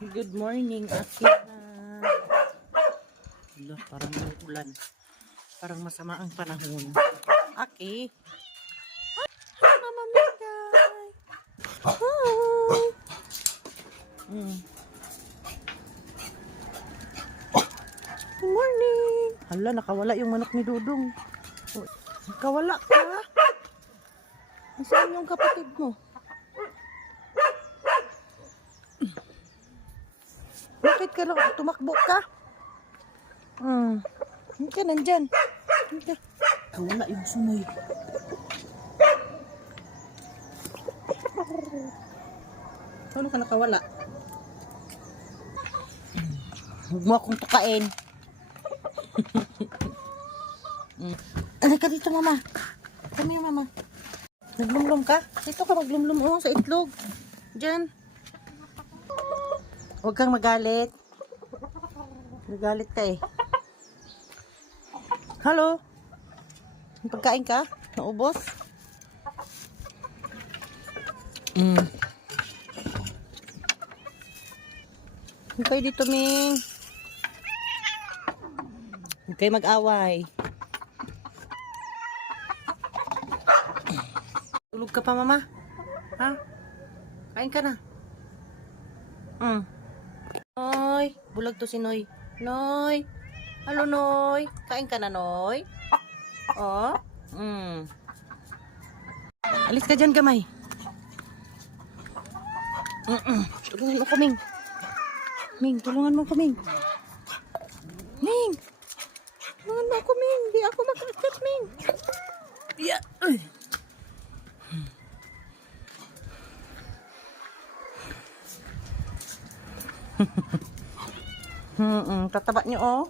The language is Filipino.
Good morning, Akira. Hala, parang may ulan. Parang masama ang panahon. Aki. Hi, Mama Migay. Hi. Good morning. Hala, nakawala yung manok ni Dudong. Oh, nakawala ka? Nasaan yung kapatid mo? Bakit ka lang? Tumakbo ka? Hindi ka nandyan. Hindi ka. Wala yung sumoy. Paano ka nakawala? Huwag mo akong tukain. Alay ka dito, mama. Come here, mama. Naglumlum ka? Dito ka maglumlum sa itlog. Diyan. Huwag kang magalit. Nagalit ka eh. Hello? Pagkain ka? Naubos? Huwag kayo dito, Ming. Huwag kayo mag-away. Tulog ka pa, mama? Ha? Kain ka na. Noy, bulag to si Noy. Noy. Halo, Noy. Kain ka na, Noy. Oh. Alis ka dyan, gamay. Tulungan mo ko, Ming. Ming, tulungan mo ko, Ming. Ming. Tulungan mo ko, Ming. Di ako makakat, Ming. Yeah. Tataba niyo, oh.